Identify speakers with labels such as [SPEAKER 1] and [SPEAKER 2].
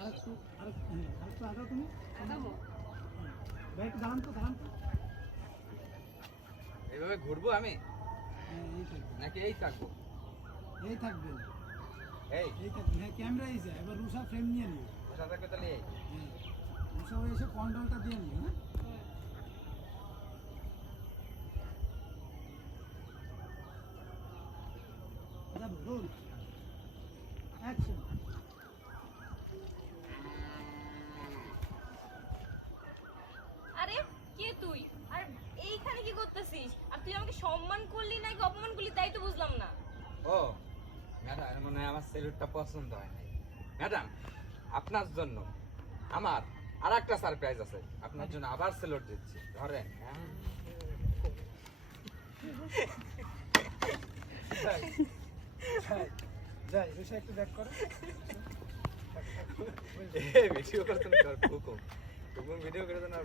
[SPEAKER 1] আরেকটু আরেকটু আগাও তুমি।
[SPEAKER 2] আগাবো?
[SPEAKER 1] ভাই একটু দাঁড়ান তো।
[SPEAKER 3] এইভাবে ঘুরবো আমি
[SPEAKER 1] এই থাকবে।
[SPEAKER 3] নাকি এই থাকবো?
[SPEAKER 1] এই থাকবেন।
[SPEAKER 3] এই
[SPEAKER 1] এই থাকবেন। হ্যাঁ, ক্যামেরা এই যায়। এবার রুষা ফ্রেম নিয়ে নিও।
[SPEAKER 3] বসা থাকবে তাহলে এই
[SPEAKER 1] হ্যাঁ, রুষা হয়ে এসে কন্ট্রোলটা দিয়ে নিও। হ্যাঁ, যাবো রোল অ্যাকশন।
[SPEAKER 2] আরে কে তুই? আর এইখানে কি করতেছিস? আর তুই আমাকে সম্মান করলি নাকি অপমান করলি তাই তো বুঝলাম না।
[SPEAKER 3] ও ম্যাডাম মনে হয় আমার সেলুটটা পছন্দ হয় নাই। ম্যাডাম আপনার জন্য আমার আর একটা সারপ্রাইজ আছে। আপনার জন্য আবার সেলুট দিচ্ছি, ধরেন। হ্যাঁ?
[SPEAKER 1] যাই রুষা একটু ব্যাক করো।
[SPEAKER 3] ভিডিও করছেন, হুকুম ভিডিও করে দেন।